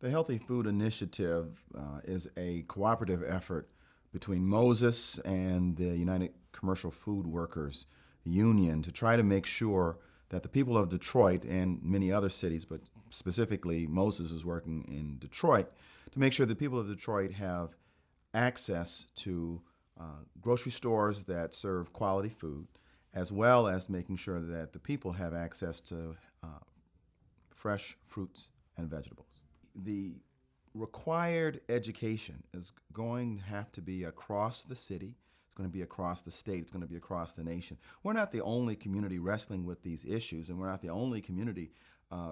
The Healthy Food Initiative is a cooperative effort between Moses and the United Commercial Food Workers Union to try to make sure that the people of Detroit and many other cities, but specifically Moses is working in Detroit, to make sure the people of Detroit have access to grocery stores that serve quality food, as well as making sure that the people have access to fresh fruits and vegetables. The required education is going to have to be across the city. It's going to be across the state. It's going to be across the nation. We're not the only community wrestling with these issues, and we're not the only community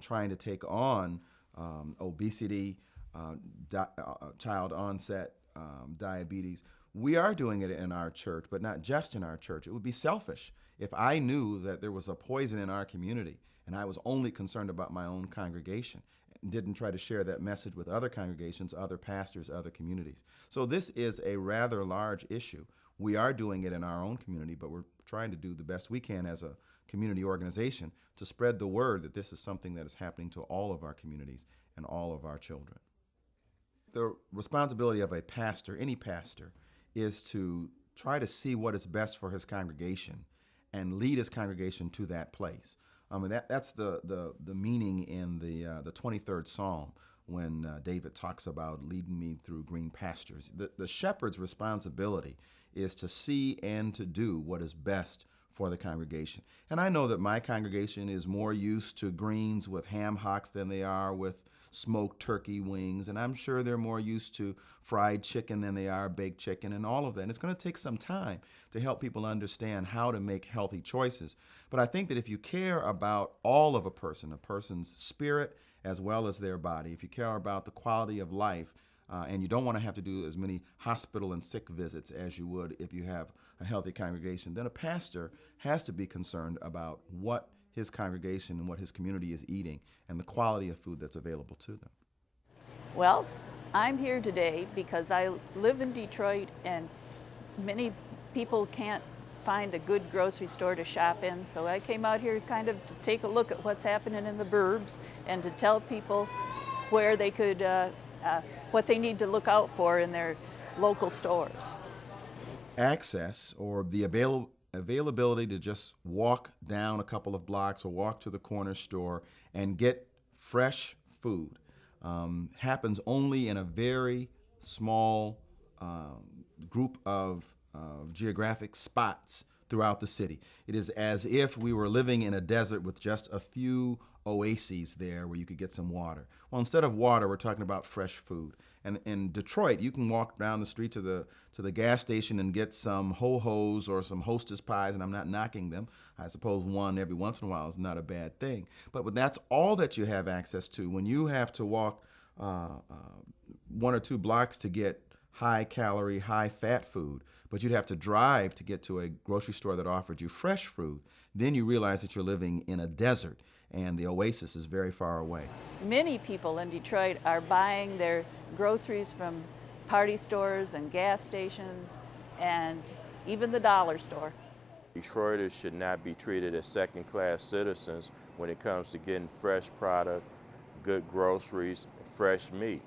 trying to take on obesity, child onset diabetes. We are doing it in our church, but not just in our church. It would be selfish if I knew that there was a poison in our community and I was only concerned about my own congregation and didn't try to share that message with other congregations, other pastors, other communities. So this is a rather large issue. We are doing it in our own community, but we're trying to do the best we can as a community organization to spread the word that this is something that is happening to all of our communities and all of our children. The responsibility of a pastor, any pastor, is to try to see what is best for his congregation and lead his congregation to that place. That's the meaning in the 23rd Psalm when David talks about leading me through green pastures. The shepherd's responsibility is to see and to do what is best for the congregation. And I know that my congregation is more used to greens with ham hocks than they are with smoked turkey wings, and I'm sure they're more used to fried chicken than they are baked chicken and all of that. And it's going to take some time to help people understand how to make healthy choices. But I think that if you care about all of a person's spirit as well as their body, if you care about the quality of life, and you don't want to have to do as many hospital and sick visits as you would if you have a healthy congregation, then a pastor has to be concerned about what his congregation and what his community is eating and the quality of food that's available to them. Well, I'm here today because I live in Detroit and many people can't find a good grocery store to shop in. So I came out here kind of to take a look at what's happening in the burbs and to tell people where they could, what they need to look out for in their local stores. Access or the availability to just walk down a couple of blocks or walk to the corner store and get fresh food happens only in a very small group of geographic spots throughout the city. It is as if we were living in a desert with just a few oases there where you could get some water. Well, instead of water, we're talking about fresh food. And in Detroit, you can walk down the street to the gas station and get some ho-hos or some Hostess pies, and I'm not knocking them. I suppose one every once in a while is not a bad thing. But that's all that you have access to. When you have to walk 1 or 2 blocks to get high-calorie, high-fat food, but you'd have to drive to get to a grocery store that offered you fresh fruit, then you realize that you're living in a desert and the oasis is very far away. Many people in Detroit are buying their groceries from party stores and gas stations and even the dollar store. Detroiters should not be treated as second-class citizens when it comes to getting fresh product, good groceries, fresh meat.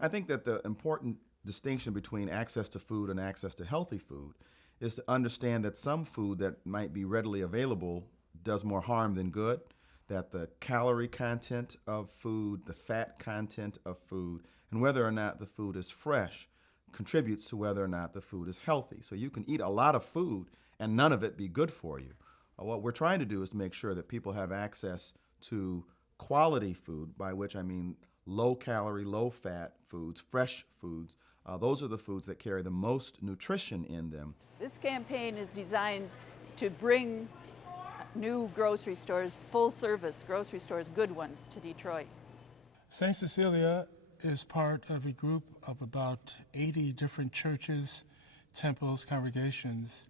I think that the important distinction between access to food and access to healthy food is to understand that some food that might be readily available does more harm than good, that the calorie content of food, the fat content of food, and whether or not the food is fresh contributes to whether or not the food is healthy. So you can eat a lot of food and none of it be good for you. What we're trying to do is make sure that people have access to quality food, by which I mean low calorie, low fat foods, fresh foods. Those are the foods that carry the most nutrition in them. This campaign is designed to bring new grocery stores, full service grocery stores, good ones, to Detroit. St. Cecilia is part of a group of about 80 different churches, temples, congregations,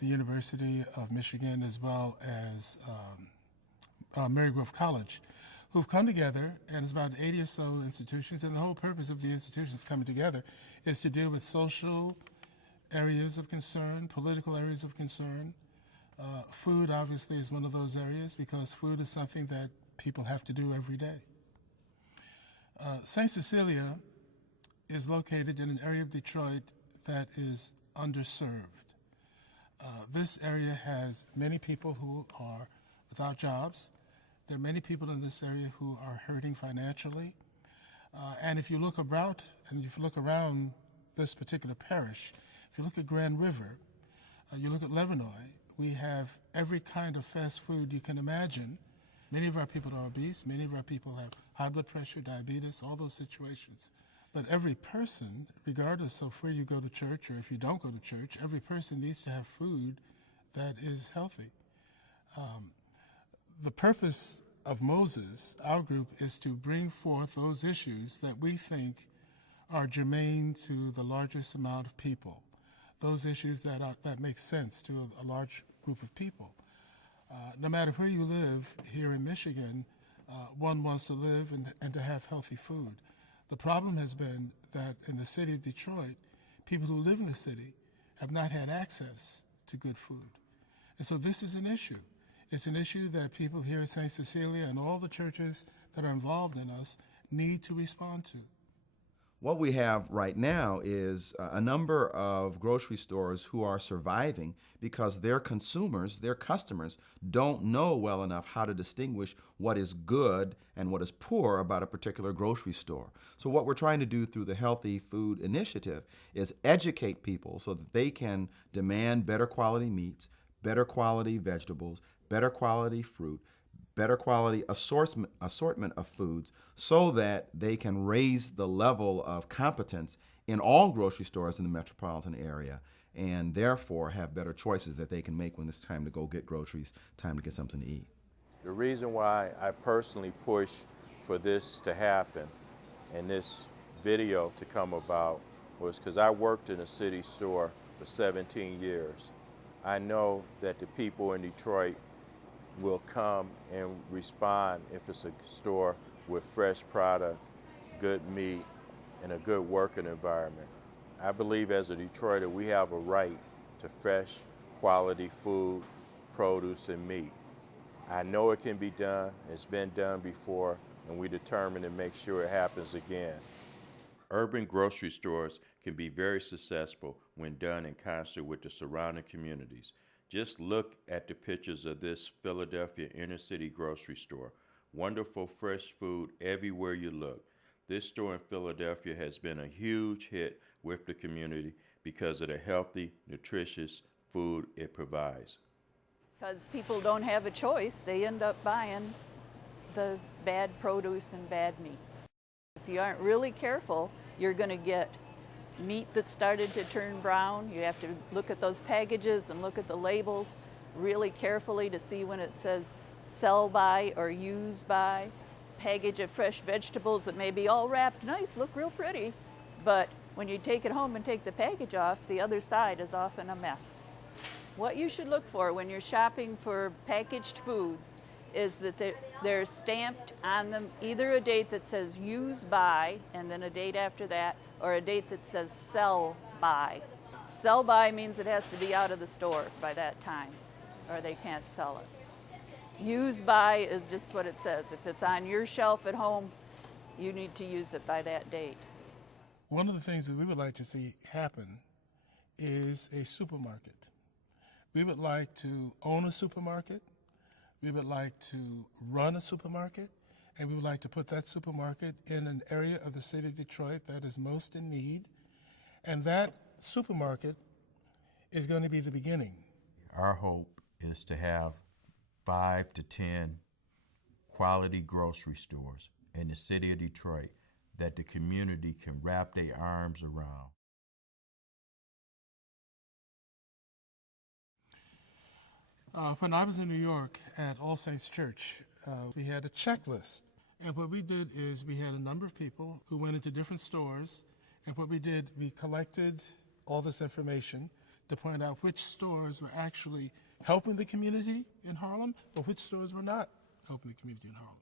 the University of Michigan, as well as Marygrove College, who've come together, and it's about 80 or so institutions, and the whole purpose of the institutions coming together is to deal with social areas of concern, political areas of concern. Food, obviously, is one of those areas because food is something that people have to do every day. St. Cecilia is located in an area of Detroit that is underserved. This area has many people who are without jobs. There are many people in this area who are hurting financially. And if you look about, and if you look around this particular parish, if you look at Grand River, you look at Levinoy, we have every kind of fast food you can imagine. Many of our people are obese, many of our people have high blood pressure, diabetes, all those situations. But every person, regardless of where you go to church or if you don't go to church, every person needs to have food that is healthy. The purpose of Moses, our group, is to bring forth those issues that we think are germane to the largest amount of people, those issues that make sense to a large group of people. No matter where you live here in Michigan, one wants to live and to have healthy food. The problem has been that in the city of Detroit, people who live in the city have not had access to good food. And so this is an issue. It's an issue that people here at St. Cecilia and all the churches that are involved in us need to respond to. What we have right now is a number of grocery stores who are surviving because their consumers, their customers, don't know well enough how to distinguish what is good and what is poor about a particular grocery store. So what we're trying to do through the Healthy Food Initiative is educate people so that they can demand better quality meats, better quality vegetables, better quality fruit, better quality assortment of foods so that they can raise the level of competence in all grocery stores in the metropolitan area and therefore have better choices that they can make when it's time to go get groceries, time to get something to eat. The reason why I personally push for this to happen and this video to come about was because I worked in a city store for 17 years. I know that the people in Detroit will come and respond if it's a store with fresh product, good meat, and a good working environment. I believe as a Detroiter, we have a right to fresh, quality food, produce, and meat. I know it can be done, it's been done before, and we're determined to make sure it happens again. Urban grocery stores can be very successful when done in concert with the surrounding communities. Just look at the pictures of this Philadelphia inner city grocery store. Wonderful fresh food everywhere you look. This store in Philadelphia has been a huge hit with the community because of the healthy, nutritious food it provides. Because people don't have a choice, they end up buying the bad produce and bad meat. If you aren't really careful, you're going to get meat that started to turn brown. You have to look at those packages and look at the labels really carefully to see when it says sell by or use by. Package of fresh vegetables that may be all wrapped nice, look real pretty, but when you take it home and take the package off, the other side is often a mess. What you should look for when you're shopping for packaged foods is that they're stamped on them either a date that says use by and then a date after that, or a date that says sell by. Sell by means it has to be out of the store by that time or they can't sell it. Use by is just what it says. If it's on your shelf at home, you need to use it by that date. One of the things that we would like to see happen is a supermarket. We would like to own a supermarket. We would like to run a supermarket. And we would like to put that supermarket in an area of the city of Detroit that is most in need. And that supermarket is going to be the beginning. Our hope is to have 5 to 10 quality grocery stores in the city of Detroit that the community can wrap their arms around. When I was in New York at All Saints Church, we had a checklist. And what we did is we had a number of people who went into different stores. And what we did, we collected all this information to point out which stores were actually helping the community in Harlem or which stores were not helping the community in Harlem.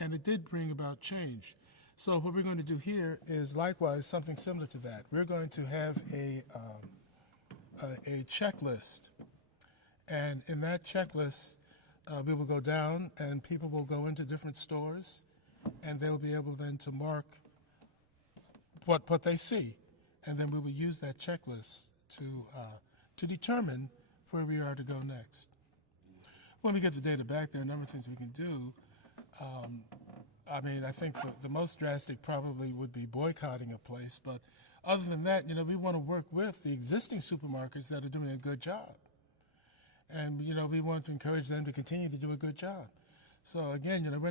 And it did bring about change. So what we're going to do here is likewise something similar to that. We're going to have a checklist. And in that checklist, we will go down and people will go into different stores and they'll be able then to mark what they see, and then we will use that checklist to determine where we are to go next. When we get the data back, there are a number of things we can do. I mean, I think the most drastic probably would be boycotting a place, but other than that, we want to work with the existing supermarkets that are doing a good job. And, we want to encourage them to continue to do a good job. So again, we're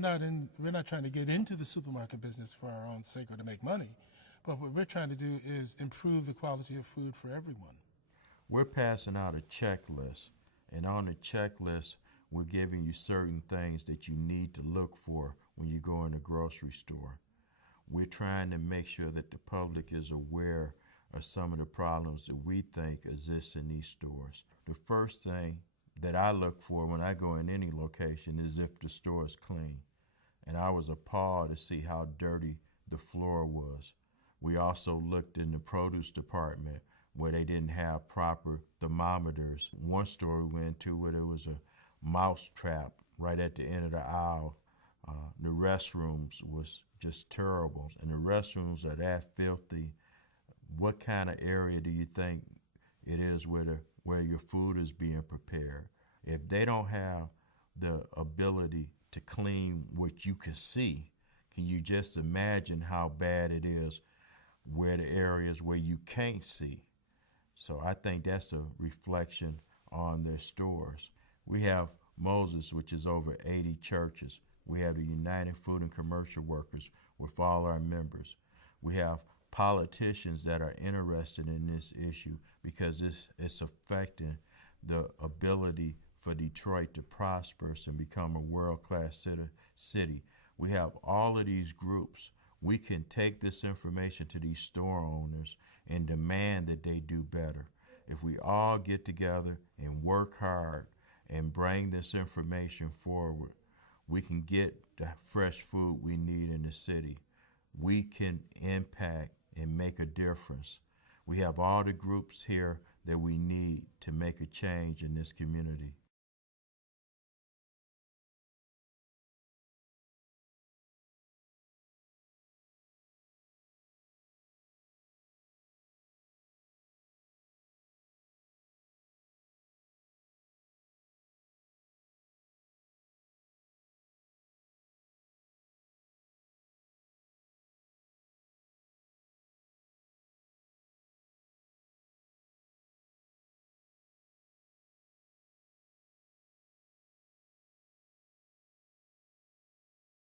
not trying to get into the supermarket business for our own sake or to make money, but what we're trying to do is improve the quality of food for everyone. We're passing out a checklist, and on the checklist, we're giving you certain things that you need to look for when you go in the grocery store. We're trying to make sure that the public is aware of some of the problems that we think exist in these stores. The first thing that I look for when I go in any location is if the store is clean. And I was appalled to see how dirty the floor was. We also looked in the produce department where they didn't have proper thermometers. One store we went to where there was a mouse trap right at the end of the aisle. The restrooms was just terrible. And the restrooms are that filthy. What kind of area do you think it is where your food is being prepared? If they don't have the ability to clean what you can see, can you just imagine how bad it is where the areas where you can't see? So I think that's a reflection on their stores. We have Moses, which is over 80 churches. We have the United Food and Commercial Workers with all our members. We have politicians that are interested in this issue because it's affecting the ability for Detroit to prosper and become a world-class city. We have all of these groups. We can take this information to these store owners and demand that they do better. If we all get together and work hard and bring this information forward, we can get the fresh food we need in the city. We can impact and make a difference. We have all the groups here that we need to make a change in this community.